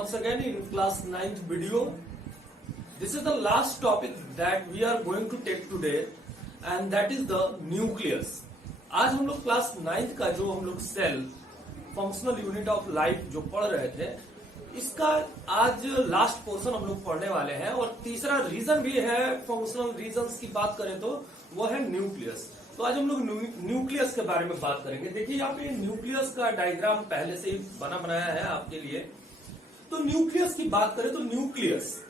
once again in class 9th video. This is the last topic that we are going to take today and that is the nucleus. आज हम लोग class 9th का जो हम लोग cell functional unit of life जो पढ़ रहे थे इसका आज लास्ट पोर्शन हम लोग पढ़ने वाले हैं और तीसरा रीजन भी है फंक्शनल रीजंस की बात करें तो वो है न्यूक्लियस। तो आज हम लोग न्यूक्लियस के बारे में बात करेंगे। देखिए यहाँ पे न्यूक्लियस का डायग्राम पहले से ही बनाया है आपके लिए। तो न्यूक्लियस की बात करें तो न्यूक्लियस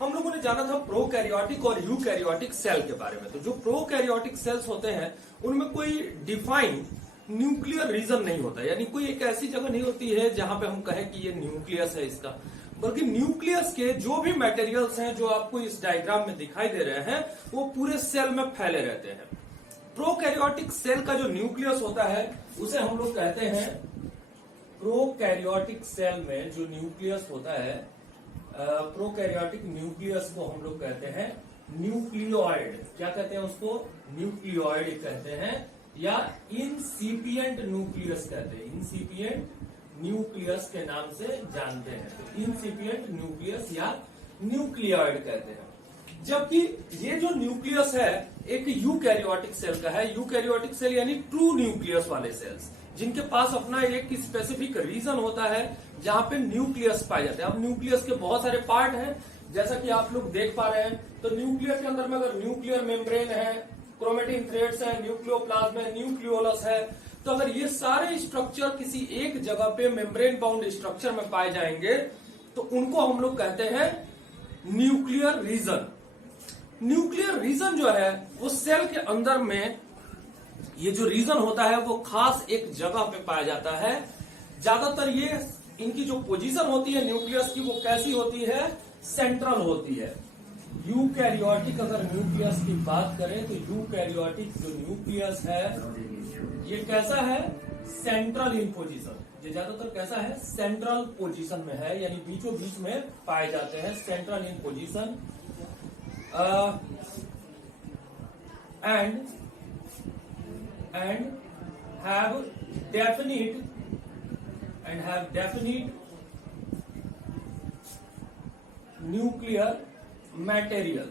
हम लोगों ने जाना था प्रोकैरियोटिक और यूकैरियोटिक सेल के बारे में। तो जो प्रोकैरियोटिक सेल्स होते हैं उनमें कोई डिफाइन न्यूक्लियर रीजन नहीं होता, यानी कोई एक ऐसी जगह नहीं होती है जहां पे हम कहें कि ये न्यूक्लियस है इसका, बल्कि न्यूक्लियस के जो भी मटेरियल्स हैं जो आपको इस डायग्राम में दिखाई दे रहे हैं वो पूरे सेल में फैले रहते हैं। प्रोकैरियोटिक सेल का जो न्यूक्लियस होता है उसे हम लोग कहते हैं, प्रोकैरियोटिक सेल में जो न्यूक्लियस होता है, प्रोकैरियोटिक न्यूक्लियस को हम लोग कहते हैं न्यूक्लियोइड। क्या कहते हैं उसको? न्यूक्लियोइड कहते हैं या इंसिपिएंट न्यूक्लियस कहते हैं। इंसिपिएंट न्यूक्लियस के नाम से जानते हैं, तो इंसिपिएंट न्यूक्लियस या न्यूक्लियोइड कहते हैं। जबकि ये जो न्यूक्लियस है एक यूकैरियोटिक सेल का है। यूकैरियोटिक सेल यानी ट्रू न्यूक्लियस वाले सेल्स जिनके पास अपना एक स्पेसिफिक रीजन होता है जहां पे न्यूक्लियस पाए जाते हैं। अब न्यूक्लियस के बहुत सारे पार्ट हैं जैसा कि आप लोग देख पा रहे हैं। तो न्यूक्लियस के अंदर में अगर न्यूक्लियर मेम्ब्रेन है, क्रोमेटिन थ्रेड्स है, न्यूक्लियोप्लाज्म है, न्यूक्लियोलस है, तो अगर ये सारे स्ट्रक्चर किसी एक जगह पे मेम्ब्रेन बाउंड स्ट्रक्चर में पाए जाएंगे तो उनको हम लोग कहते हैं न्यूक्लियर रीजन। न्यूक्लियर रीजन जो है वो सेल के अंदर में ये जो रीजन होता है वो खास एक जगह पे पाया जाता है। ज्यादातर ये इनकी जो पोजीशन होती है न्यूक्लियस की वो कैसी होती है? सेंट्रल होती है। यूकैरियोटिक अगर न्यूक्लियस की बात करें तो यूकैरियोटिक जो न्यूक्लियस है ये कैसा है? सेंट्रल इन पोजीशन। ये ज्यादातर कैसा है? सेंट्रल पोजीशन में है, यानी बीचों बीच में पाए जाते हैं, central in position. and have definite nuclear material।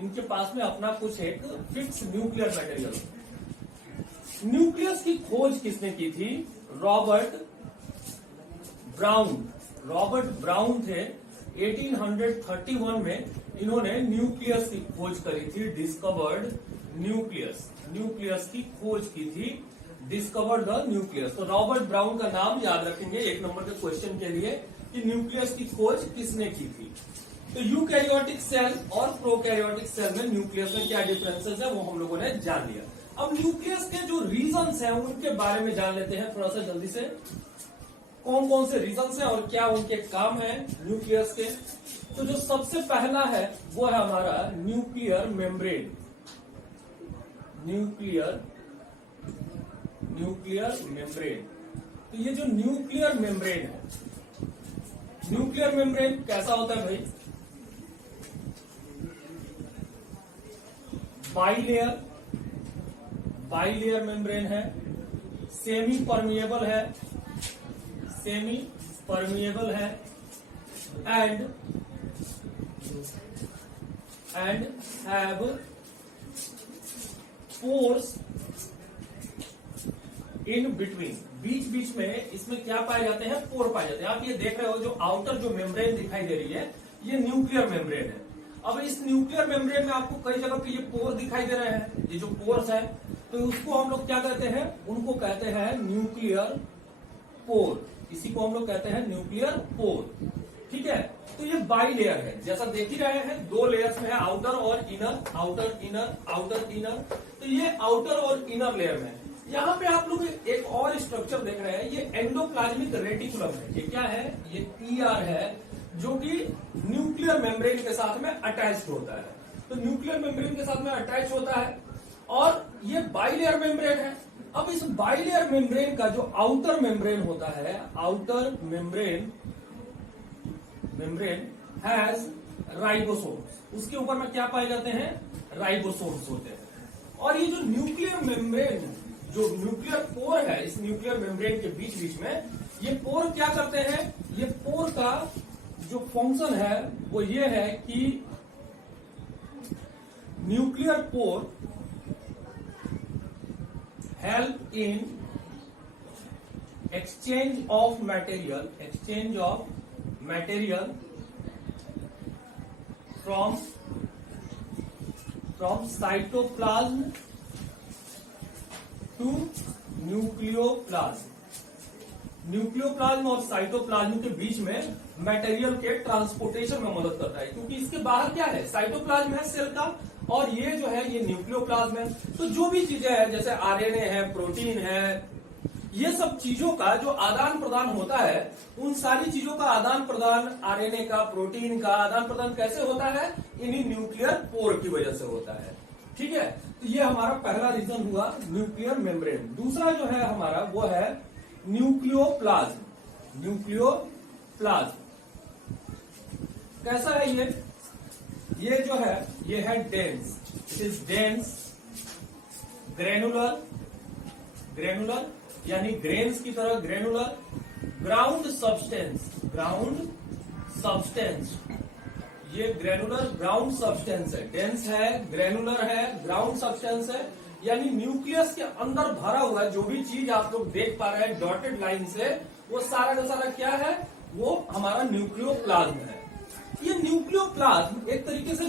इनके पास में अपना कुछ एक फिक्स न्यूक्लियर मटेरियल। न्यूक्लियस की खोज किसने की थी? रॉबर्ट ब्राउन थे। 1831 में इन्होंने न्यूक्लियस की खोज करी थी। डिस्कवर्ड न्यूक्लियस की खोज की थी, डिस्कवर्ड द न्यूक्लियस। तो रॉबर्ट ब्राउन का नाम याद रखेंगे एक नंबर के क्वेश्चन के लिए कि न्यूक्लियस की खोज किसने की थी। तो यूकैरियोटिक सेल और प्रोकैरियोटिक सेल में न्यूक्लियस में क्या डिफरेंसेस है वो हम लोगों ने जान लिया। अब न्यूक्लियस के जो रीजन्स हैं उनके बारे में जान लेते हैं थोड़ा सा जल्दी से। कौन कौन से रीजन्स हैं और क्या उनके काम है न्यूक्लियस के। तो जो सबसे पहला है वो है हमारा न्यूक्लियर मेम्ब्रेन। Nuclear membrane. तो ये जो न्यूक्लियर मेम्ब्रेन है, न्यूक्लियर मेम्ब्रेन कैसा होता है भाई? बाइलेयर मेम्ब्रेन है, सेमी परमिएबल है and have pores in between. बीच में इसमें क्या पाए जाते हैं? पोर पाए जाते हैं। आप ये देख रहे हो जो आउटर जो मेम्ब्रेन दिखाई दे रही है ये न्यूक्लियर मेम्ब्रेन है। अब इस न्यूक्लियर मेम्ब्रेन में आपको कई जगह पे ये पोर दिखाई दे रहे हैं। ये जो पोर्स है तो उसको हम लोग क्या कहते हैं? उनको कहते हैं न्यूक्लियर पोर। इसी को हम लोग कहते हैं न्यूक्लियर पोर। ठीक है, तो ये बाइलेयर है, जैसा देख ही रहे हैं, दो लेयर्स में है, आउटर और इनर, आउटर इनर। तो ये आउटर और इनर लेयर में है। यहाँ पे आप लोग एक और स्ट्रक्चर देख रहे हैं, ये एंडोप्लाज्मिक रेटिकुलम है। ये क्या है? ये पीआर है जो कि न्यूक्लियर मेम्ब्रेन के साथ में अटैच्ड होता है। तो न्यूक्लियर मेम्ब्रेन के साथ में अटैच होता है और ये बाइलेयर मेम्ब्रेन है। अब इस बाइलेयर मेम्ब्रेन का जो आउटर मेम्ब्रेन होता है, आउटर मेम्ब्रेन हैज राइबोसोम्स। उसके ऊपर में क्या पाए जाते हैं? राइबोसोम्स होते हैं। और ये जो न्यूक्लियर मेम्ब्रेन, जो न्यूक्लियर पोर है, इस न्यूक्लियर मेम्ब्रेन के बीच में ये पोर क्या करते हैं? ये पोर का जो फंक्शन है वो ये है कि nuclear pore help in exchange of material from cytoplasm to nucleoplasm और साइटोप्लाज्म के बीच में मटेरियल के ट्रांसपोर्टेशन में मदद करता है, क्योंकि इसके बाहर क्या है, साइटोप्लाज्म है सेल का, और ये जो है ये न्यूक्लियोप्लाज्म है। तो जो भी चीजें हैं जैसे आरएनए है, प्रोटीन है, ये सब चीजों का जो आदान प्रदान होता है, उन सारी चीजों का आदान प्रदान, आरएनए का, प्रोटीन का आदान प्रदान कैसे होता है, इन्हीं न्यूक्लियर पोर की वजह से होता है। ठीक है, तो ये हमारा पहला रीजन हुआ न्यूक्लियर मेम्ब्रेन। दूसरा जो है हमारा वो है न्यूक्लियोप्लाज्म। कैसा है ये जो है ये है dense, it is dense, granular यानी ग्रेन्स की तरह ग्रेनुलर, ग्राउंड सब्सटेंस, ये ग्रेनुलर ग्राउंड सब्सटेंस है, डेंस है, ग्रेनुलर है, ग्राउंड सब्सटेंस है, यानी न्यूक्लियस के अंदर भरा हुआ जो भी चीज आप लोग देख पा रहे हैं डॉटेड लाइन से, वो सारा का सारा क्या है, वो हमारा न्यूक्लियोप्लाज्म है। ये न्यूक्लियोप्लाज्म एक तरीके से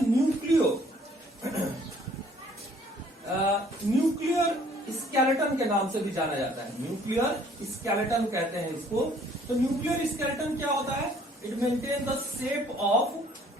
न्यूक्लियर स्केलेटन के नाम से भी जाना जाता है, न्यूक्लियर स्केलेटन कहते हैं इसको। तो न्यूक्लियर स्केलेटन क्या होता है, it maintain the shape of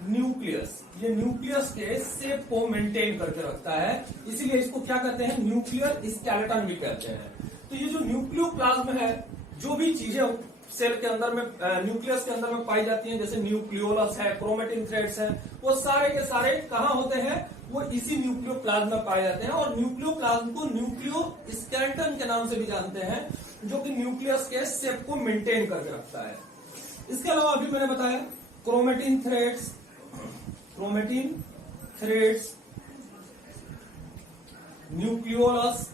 nucleus, ये न्यूक्लियस के शेप को मेंटेन करके रखता है, इसीलिए इसको क्या कहते हैं, न्यूक्लियर स्केलेटन भी कहते हैं। तो ये जो न्यूक्लियोप्लाज्म है, जो भी चीजें सेल के अंदर में, न्यूक्लियस के अंदर में पाई जाती हैं, जैसे न्यूक्लियोलस है, क्रोमेटिन थ्रेड्स है, वो सारे के सारे कहाँ होते हैं, वो इसी न्यूक्लियोप्लाज्म में पाए जाते हैं। और न्यूक्लियोप्लाज्म को न्यूक्लियोस्केलेटन के नाम से भी जानते हैं, जो कि न्यूक्लियस के शेप को मेंटेन करके रखता है। इसके अलावा अभी मैंने बताया chromatin threads, nucleolus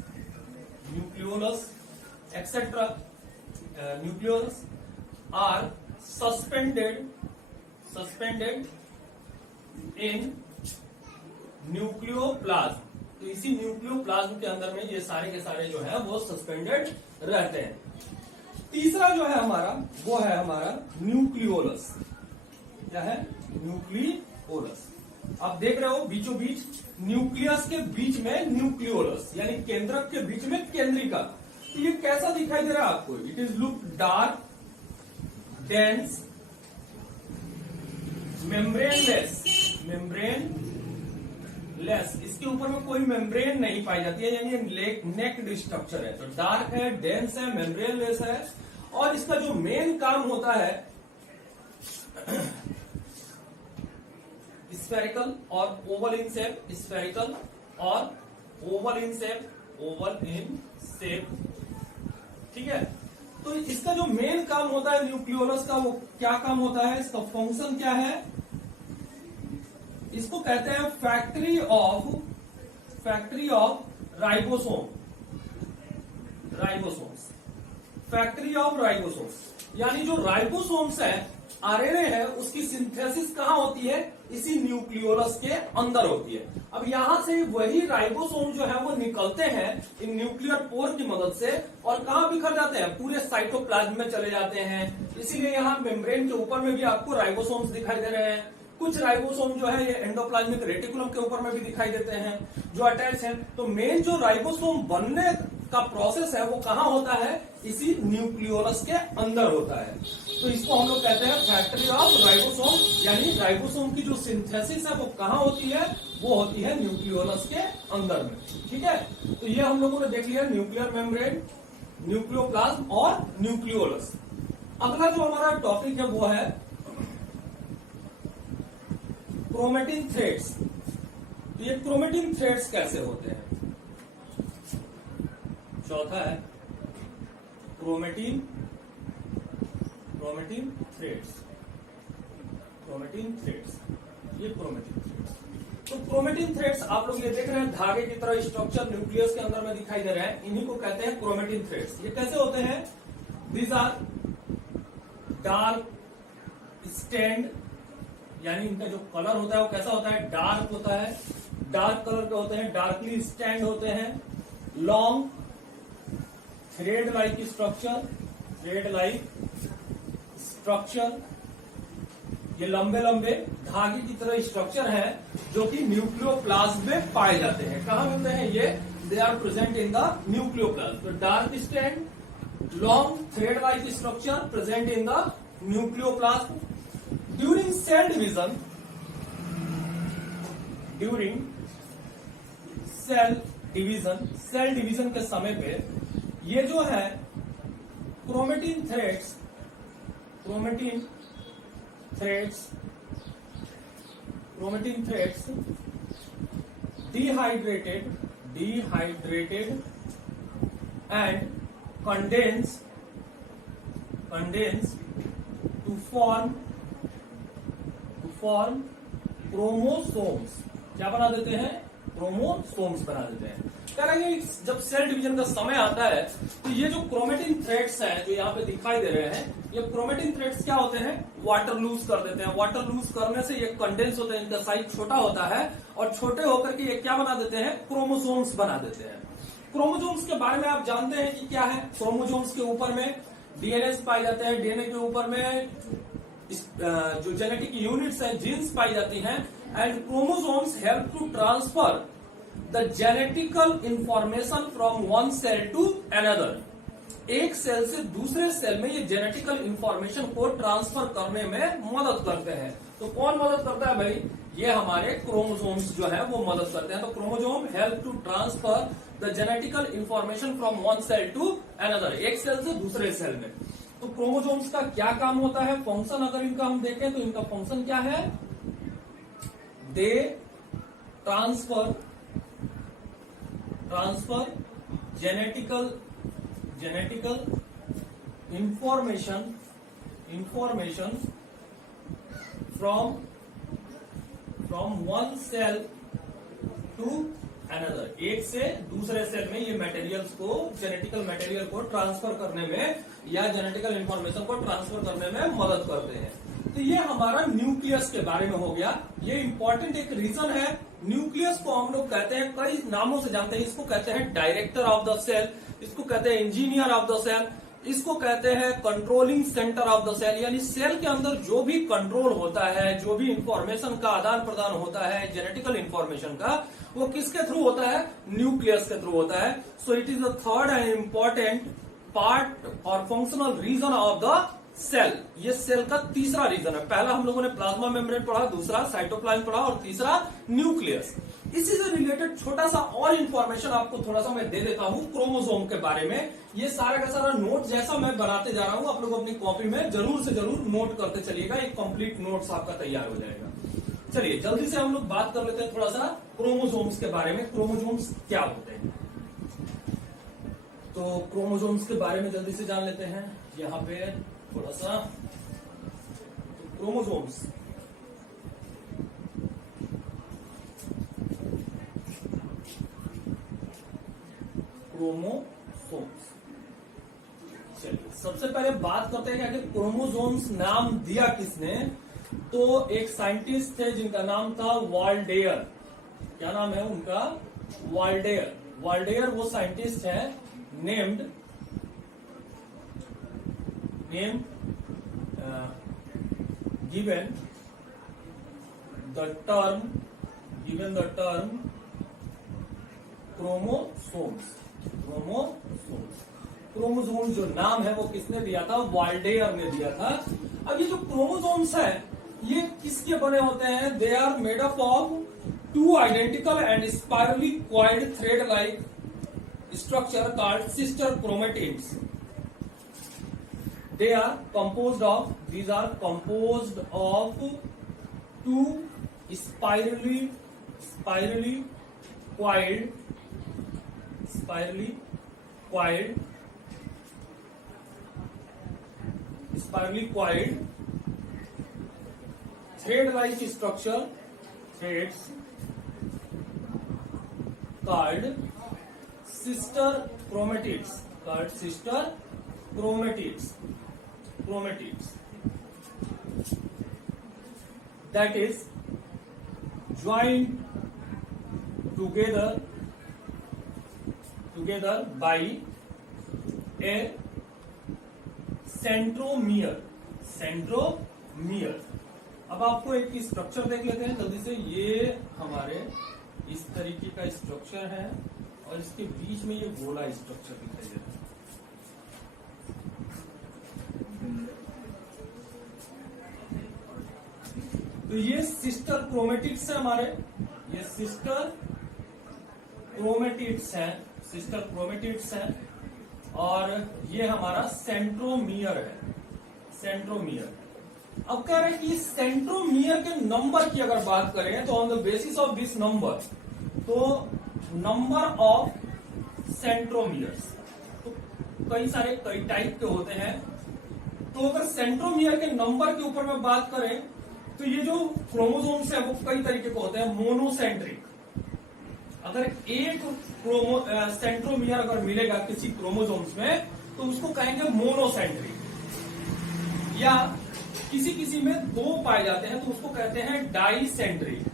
etcetera, nucleolus are suspended in nucleoplasm. तो इसी न्यूक्लियोप्लाज्म के अंदर में ये सारे के सारे जो है वो सस्पेंडेड रहते हैं। तीसरा जो है हमारा वो है हमारा न्यूक्लियोलस। क्या है, न्यूक्लियोलस। आप देख रहे हो बीचों बीच न्यूक्लियस के बीच में न्यूक्लियोलस, यानी केंद्रक के बीच में केंद्रिका। तो ये कैसा दिखाई दे रहा है आपको, it is look dark, dense, membraneless, इसके ऊपर में कोई मेम्ब्रेन नहीं पाई जाती है, यानी नेक्ड स्ट्रक्चर है। तो डार्क है, डेंस है, मेम्ब्रेनलेस है, और इसका जो मेन काम होता है स्फेरिकल और ओवल इन शेप, स्फेरिकल और ओवल इन शेप। ठीक है, तो इसका जो मेन काम होता है न्यूक्लियोलस का, वो क्या काम होता है, इसका फंक्शन क्या है, इसको कहते हैं फैक्ट्री ऑफ राइबोसोम्स, यानी जो राइबोसोम्स है, आरएनए है, उसकी सिंथेसिस कहाँ होती है, इसी न्यूक्लियोलस के अंदर होती है। अब यहां से वही राइबोसोम जो है वो निकलते हैं इन न्यूक्लियर पोर की मदद से, और कहाँ बिखर जाते हैं, पूरे साइटोप्लाज्म में चले जाते हैं। इसीलिए यहाँ मेम्ब्रेन के ऊपर में भी आपको राइबोसोम्स दिखाई दे रहे हैं। कुछ राइबोसोम जो है ये एंडोप्लाज्मिक रेटिकुलम के ऊपर में भी दिखाई देते हैं जो अटैच हैं। तो मेन जो राइबोसोम बनने का प्रोसेस है वो कहाँ होता है, इसी न्यूक्लियोलस के अंदर होता है। तो इसको हम लोग कहते हैं फैक्ट्री ऑफ राइबोसोम, यानी राइबोसोम की जो सिंथेसिस है वो कहाँ होती है, वो होती है न्यूक्लियोलस के अंदर में। ठीक है, तो ये हम लोगों ने देख लिया न्यूक्लियर मेम्ब्रेन, न्यूक्लियोप्लाज्म और न्यूक्लियोलस। अगला जो हमारा टॉपिक है वो है क्रोमेटिन थ्रेड्स। तो ये क्रोमेटिन थ्रेड्स कैसे होते हैं, चौथा है क्रोमेटिन थ्रेड्स, ये क्रोमेटिन थ्रेड्स। तो क्रोमेटिन थ्रेड्स आप लोग ये देख रहे हैं, धागे की तरह स्ट्रक्चर न्यूक्लियस के अंदर में दिखाई दे रहे हैं, इन्हीं को कहते हैं क्रोमेटिन थ्रेड्स। ये कैसे होते हैं, दीज आर डार्क स्टैंड, यानी इनका जो कलर होता है वो कैसा होता है, डार्क होता है, डार्क कलर के होते हैं, डार्कली स्टैंड होते हैं। Long thread like structure, thread like structure, ये लंबे लंबे धागे की तरह स्ट्रक्चर है जो कि न्यूक्लियोप्लाज्म में पाए जाते हैं। कहां मिलते हैं ये, they are present in the nucleoplasm. तो dark stand, long thread like structure present in the nucleoplasm. During cell division, during cell division के समय पे ये जो है chromatin threads dehydrated and condensed to form chromosomes। क्या बना देते हैं, क्रोमोसोम्स बना देते हैं। कह रहे हैं जब सेल डिवीजन का समय आता है तो ये जो क्रोमेटिन थ्रेड्स हैं जो यहाँ पे दिखाई दे रहे हैं, ये क्रोमेटिन थ्रेड्स क्या होते हैं, वाटर लूज कर देते हैं। वाटर लूज करने से ये कंडेंस होते हैं, इनका साइज छोटा होता है और छोटे होकर के ये क्या बना देते हैं, क्रोमोसोम्स बना देते हैं। क्रोमोसोम्स के बारे में आप जानते हैं कि क्या है, क्रोमोसोम्स के ऊपर में डीएनए पाए जाते हैं, डीएनए के ऊपर में जो जेनेटिक यूनिट्स हैं, जीन्स पाई जाती हैं। And chromosomes help to transfer the genetical information from one cell to another. एक सेल से दूसरे सेल में ये जेनेटिकल इंफॉर्मेशन को ट्रांसफर करने में मदद करते हैं। तो कौन मदद करता है भाई, ये हमारे क्रोमोसोम्स जो है वो मदद करते हैं। तो chromosome help to transfer the genetical information from one cell to another, एक सेल से दूसरे सेल में। तो क्रोमोसोम्स का क्या काम होता है, फंक्शन अगर इनका हम देखें तो इनका फंक्शन क्या है, they transfer genetical information from one cell to another, एक से दूसरे सेल में ये मटेरियल्स को, जेनेटिकल मटेरियल को ट्रांसफर करने में या जेनेटिकल इंफॉर्मेशन को ट्रांसफर करने में मदद करते हैं। तो ये हमारा न्यूक्लियस के बारे में हो गया। ये इंपॉर्टेंट एक रीजन है। न्यूक्लियस को हम लोग कहते हैं, कई नामों से जानते हैं। इसको कहते हैं डायरेक्टर ऑफ द सेल, इसको कहते हैं इंजीनियर ऑफ द सेल, इसको कहते हैं controlling centre of the cell. यानी सेल के अंदर जो भी कंट्रोल होता है, जो भी इंफॉर्मेशन का आदान प्रदान होता है, जेनेटिकल इंफॉर्मेशन का, वो किसके थ्रू होता है, न्यूक्लियस के थ्रू होता है। So it is the third and important part और functional region of the cell. ये सेल का तीसरा रीजन है। पहला हम लोगों ने प्लाज्मा मेम्ब्रेन पढ़ा, दूसरा साइटोप्लाज्म पढ़ा और तीसरा न्यूक्लियस। इसी से रिलेटेड छोटा सा और इंफॉर्मेशन आपको थोड़ा सा मैं दे देता हूं क्रोमोसोम के बारे में। ये सारा का सारा नोट जैसा मैं बनाते जा रहा हूं, आप लोग अपनी कॉपी में जरूर से जरूर नोट करते चलिएगा, एक कंप्लीट नोट्स आपका तैयार हो जाएगा। चलिए जल्दी से हम लोग बात कर लेते हैं थोड़ा सा क्रोमोसोम्स के बारे में। क्रोमोसोम्स क्या होते हैं, तो क्रोमोसोम्स के बारे में जल्दी से जान लेते हैं। यहाँ पे थोड़ा सा क्रोमोसोम्स, चलिए सबसे पहले बात करते हैं कि आखिर क्रोमोसोम्स नाम दिया किसने। तो एक साइंटिस्ट थे जिनका नाम था वाल्डेयर। क्या नाम है उनका, वाल्डेयर। वाल्डेयर वो साइंटिस्ट है named given the term chromosomes। Chromosome जो नाम है वो किसने दिया था, वाल्डेयर ने दिया था। अब ये जो क्रोमोसोम्स है ये किसके बने होते हैं, they are made up of two identical and spirally coiled thread like structure called sister chromatids. These are composed of two spirally coiled thread-like structure, threads called sister chromatids, that is joined together by a centromere. अब आपको एक structure देख लेते हैं जल्दी से। ये हमारे इस तरीके का स्ट्रक्चर है और इसके बीच में ये गोला स्ट्रक्चर दिखाई दे रहा है। तो ये सिस्टर क्रोमेटिड्स है हमारे, ये सिस्टर क्रोमेटिड्स हैं और ये हमारा सेंट्रोमियर है। अब कह रहे हैं कि सेंट्रोमियर के नंबर की अगर बात करें तो on the basis of this number, तो नंबर ऑफ सेंट्रोमियर्स, तो कई टाइप के होते हैं। तो अगर सेंट्रोमियर के नंबर के ऊपर में बात करें तो ये जो क्रोमोसोम्स है वो कई तरीके के होते हैं। मोनोसेंट्रिक, अगर एक सेंट्रोमियर अगर मिलेगा किसी क्रोमोसोम्स में तो उसको कहेंगे मोनोसेंट्रिक, या किसी में दो पाए जाते हैं तो उसको कहते हैं डाइसेंट्रिक,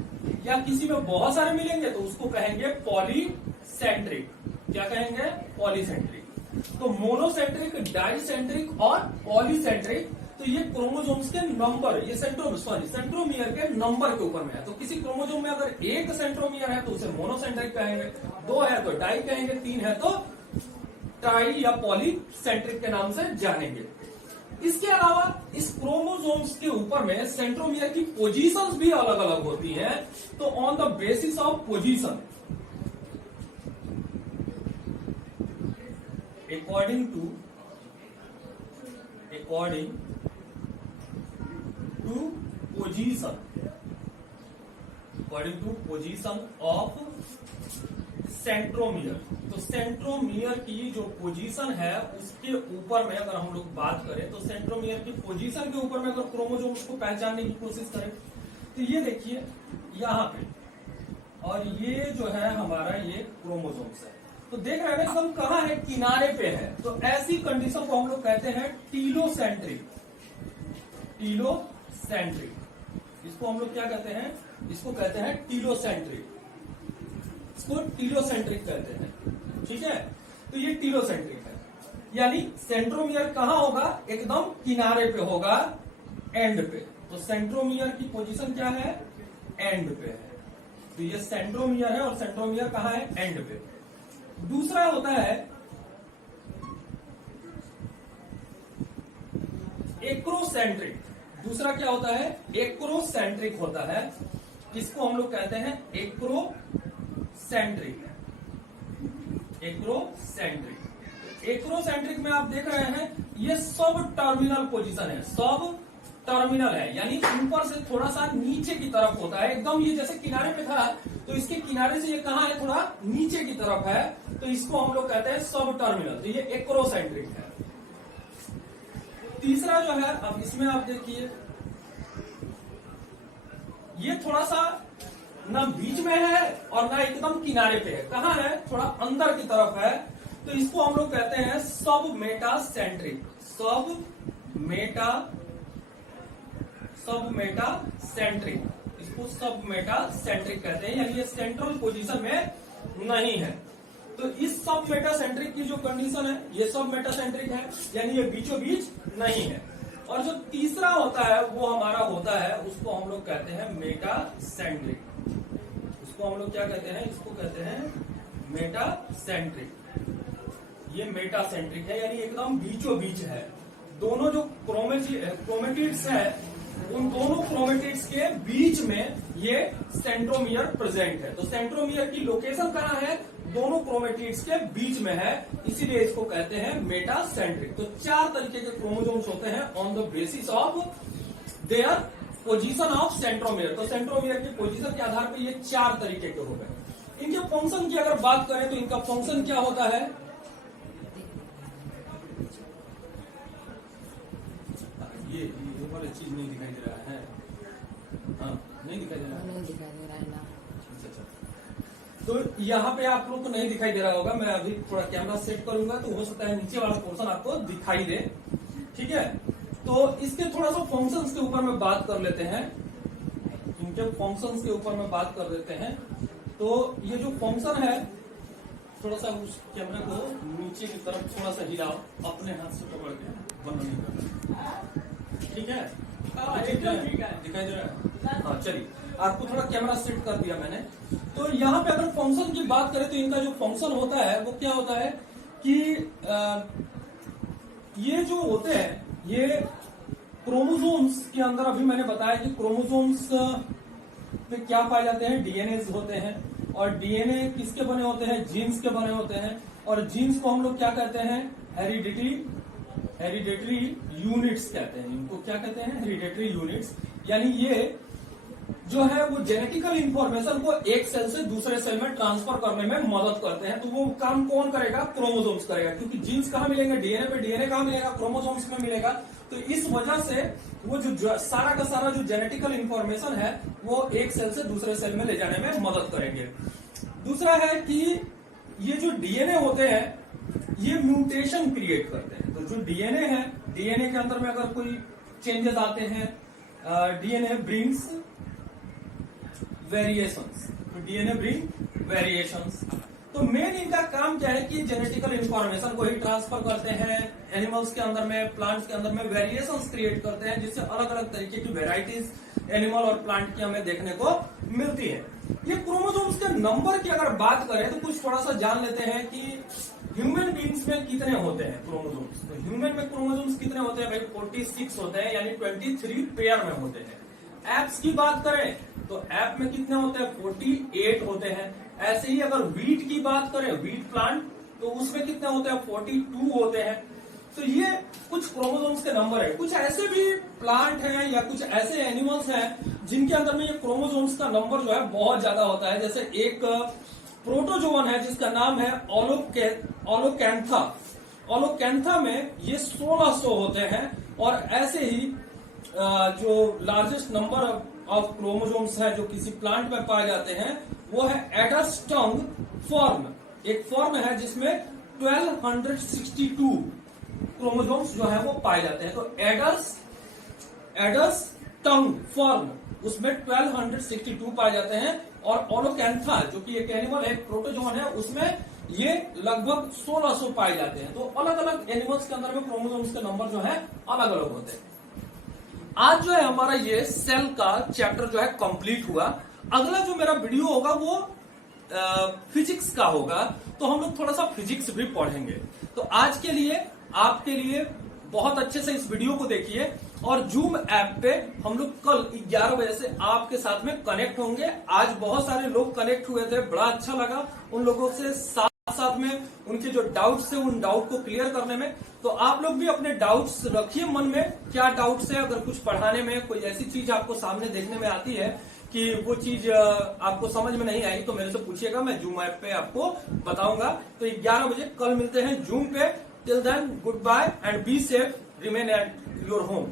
या किसी में बहुत सारे मिलेंगे तो उसको कहेंगे पॉलीसेंट्रिक। क्या कहेंगे? पॉलीसेंट्रिक। तो मोनोसेंट्रिक, डाइसेंट्रिक और पॉलीसेंट्रिक, तो ये क्रोमोसोम्स के नंबर, ये सेंट्रोमियर के नंबर के ऊपर में है। तो किसी क्रोमोसोम में अगर एक सेंट्रोमियर है तो उसे मोनोसेंट्रिक कहेंगे, दो है तो डाई कहेंगे, तीन है तो ट्राई या पॉलीसेंट्रिक के नाम से जानेंगे। इसके अलावा इस क्रोमोसोम्स के ऊपर में सेंट्रोमियर की पोजीशंस भी अलग अलग होती हैं। तो on the basis of position, according to position of centromere, तो सेंट्रोमियर की जो पोजीशन है उसके ऊपर में अगर हम लोग बात करें तो सेंट्रोमियर की पोजीशन के ऊपर में अगर क्रोमोसोम्स को पहचानने की कोशिश करें तो ये देखिए यहां पे, और ये जो है हमारा ये क्रोमोसोम्स है। तो देख रहे हैं एकदम कहाँ है? किनारे पे है। तो ऐसी कंडीशन को हम लोग कहते हैं टीलोसेंट्रिक। इसको हम लोग क्या कहते हैं? इसको कहते हैं टीलोसेंट्रिक। इसको टीलोसेंट्रिक कहते हैं, ठीक है। तो ये टीलोसेंट्रिक है, यानी सेंट्रोमियर कहाँ होगा? एकदम किनारे पे होगा, एंड पे। तो सेंट्रोमियर की पोजीशन क्या है? एंड पे है। तो ये सेंट्रोमियर है और सेंट्रोमियर कहाँ है? एंड पे। दूसरा होता है एक्रोसेंट्रिक। दूसरा क्या होता है? एक्रोसेंट्रिक होता है। इसको हम लोग कहते हैं एक्रोसेंट्रिक। एक्रोसेंट्रिक में आप देख रहे हैं ये सब टर्मिनल पोजीशन है, सब टर्मिनल है, यानी ऊपर से थोड़ा सा नीचे की तरफ होता है। एकदम ये जैसे किनारे पे था तो इसके किनारे से ये कहाँ है? थोड़ा नीचे की तरफ है, तो इसको हम लोग कहते हैं सब टर्मिनल। तो ये एक्रोसेंट्रिक है। तीसरा जो है, अब इसमें आप देखिए ये थोड़ा सा ना बीच में है और ना एकदम किनारे पे है। कहाँ है? थोड़ा अंदर की तरफ है, तो इसको हम लोग कहते हैं सब मेटासेंट्रिक। इसको सब मेटासेंट्रिक कहते हैं, यानी ये सेंट्रल पोजीशन में नहीं है। तो इस सब मेटासेंट्रिक की जो कंडीशन है ये सब मेटासेंट्रिक है, यानी ये बीचों बीच नहीं है। और जो तीसरा होता है वो हमारा होता है, उसको हम लोग कहते हैं मेटासेंट्रिक। उसको हम लोग क्या कहते हैं? इसको कहते हैं मेटासेंट्रिक। ये मेटासेंट्रिक है, यानी एकदम बीचों बीच है। दोनों जो क्रोमेटिड्स है उन दोनों क्रोमेटिड्स के बीच में ये सेंट्रोमियर प्रेजेंट है। तो सेंट्रोमियर की लोकेशन कहाँ है? दोनों क्रोमेटिड्स के बीच में है, इसीलिए इसको कहते हैं मेटासेंट्रिक। तो चार तरीके के क्रोमोसोम्स होते हैं on the basis of their position of centromere. तो सेंट्रोमियर की पोजीशन के आधार पर ये चार तरीके के हो गए। इनके फंक्शन की अगर बात करें तो इनका फंक्शन क्या होता है? ये वाला चीज नहीं दिखाई दे रहा है। हाँ, नहीं दिखाई दे रहा है ना। अच्छा, तो यहाँ पे आप लोग को नहीं दिखाई दे रहा होगा। मैं अभी थोड़ा कैमरा सेट करूंगा तो हो सकता है नीचे वाला पोर्शन आपको दिखाई दे, ठीक है। तो इसके थोड़ा सा फंक्शंस के ऊपर में बात कर लेते हैं। जब फंक्शंस के ऊपर में बात कर देते हैं, तो ये जो फंक्शन है, थोड़ा सा उस कैमरा को नीचे की तरफ थोड़ा सा हिलाओ, अपने हाथ से पकड़ के बंद नहीं करना, ठीक है? दिखाई दे रहा है? हाँ, चलिए, आपको थोड़ा कैमरा सेट कर दिया मैंने। तो यहाँ पे अगर फंक्शन की बात करें तो इनका जो फंक्शन होता है वो क्या होता है कि ये जो होते हैं, ये क्रोमोसोम्स के अंदर, अभी मैंने बताया कि क्रोमोसोम्स में क्या पाए जाते हैं, डीएनए होते हैं, और डीएनए किसके बने होते हैं, जीन्स के बने होते हैं, और जीन्स को हम लोग क्या कहते हैं, हेरिडेटरी यूनिट्स कहते हैं। इनको क्या कहते हैं, हेरिडेटरी यूनिट्स। यानी ये जो है वो जेनेटिकल इंफॉर्मेशन को एक सेल से दूसरे सेल में ट्रांसफर करने में मदद करते हैं। तो वो काम कौन करेगा, क्रोमोसोम्स करेगा, क्योंकि जीन्स कहाँ मिलेंगे, डीएनए पे, डीएनए कहाँ मिलेगा, क्रोमोसोम्स में मिलेगा। तो इस वजह से वो जो सारा का सारा जो जेनेटिकल इंफॉर्मेशन है वो एक सेल से दूसरे सेल में ले जाने में मदद करेंगे। दूसरा है कि ये जो डीएनए होते हैं ये म्यूटेशन क्रिएट करते हैं। तो जो डीएनए है, डीएनए के अंदर में अगर कोई चेंजेस आते हैं, डीएनए ब्रिंग्स वेरिएशंस, तो डीएनए ब्रिंग वेरिएशंस। तो मेन इनका काम क्या है कि जेनेटिकल इंफॉर्मेशन को ही ट्रांसफर करते हैं एनिमल्स के अंदर में, प्लांट्स के अंदर में वेरिएशंस क्रिएट करते हैं, जिससे अलग अलग तरीके की वेराइटीज एनिमल और प्लांट की हमें देखने को मिलती है। ये क्रोमोसोम्स के नंबर की अगर बात करें तो कुछ थोड़ा सा जान लेते हैं कि ह्यूमन बींग्स में कितने होते हैं क्रोमोसोम्स। तो ह्यूमन में क्रोमोसोम्स कितने होते हैं भाई, 46 होते हैं, यानी 23 पेयर में होते हैं। एप्स की बात करें तो एप में कितने होते हैं, 48 होते हैं। ऐसे ही अगर वीट की बात करें, वीट प्लांट, तो उसमें कितने होते हैं, 42 होते हैं। तो ये कुछ क्रोमोसोम्स के नंबर है। कुछ ऐसे भी प्लांट हैं या कुछ ऐसे एनिमल्स हैं जिनके अंदर में ये क्रोमोसोम्स का नंबर जो है बहुत ज्यादा होता है। जैसे एक प्रोटोजोवन है जिसका नाम है ओलोकैंथा। ओलोकैंथा में ये 1600 होते हैं। और ऐसे ही जो लार्जेस्ट नंबर ऑफ क्रोमोसोम्स है जो किसी प्लांट में पाए जाते हैं वो है एडस टंग फॉर्म। एक फॉर्म है जिसमें 1262 क्रोमोसोम्स जो है वो पाए जाते हैं। तो एडस टंग फॉर्म उसमें 1262 पाए जाते हैं। और ओलोकैंथा जो कि एक एनिमल है, प्रोटोजोन है, उसमें ये लगभग 1600 पाए जाते हैं। तो अलग अलग एनिमल्स के अंदर में क्रोमोसोम्स के नंबर जो है अलग अलग होते हैं। आज जो है हमारा ये सेल का चैप्टर जो है कंप्लीट हुआ। अगला जो मेरा वीडियो होगा वो फिजिक्स का होगा, तो हम लोग थोड़ा सा फिजिक्स भी पढ़ेंगे। तो आज के लिए आपके लिए बहुत अच्छे से इस वीडियो को देखिए, और जूम ऐप पे हम लोग कल 11 बजे से आपके साथ में कनेक्ट होंगे। आज बहुत सारे लोग कनेक्ट हुए थे, बड़ा अच्छा लगा उन लोगों से साथ में उनके जो डाउट्स है उन डाउट को क्लियर करने में। तो आप लोग भी अपने डाउट्स रखिए मन में, क्या डाउट्स है। अगर कुछ पढ़ाने में कोई ऐसी चीज आपको सामने देखने में आती है कि वो चीज आपको समझ में नहीं आई तो मेरे से पूछिएगा, मैं जूम ऐप पे आपको बताऊंगा। तो 11 बजे कल मिलते हैं जूम पे। Till then good bye and be safe, remain at your home.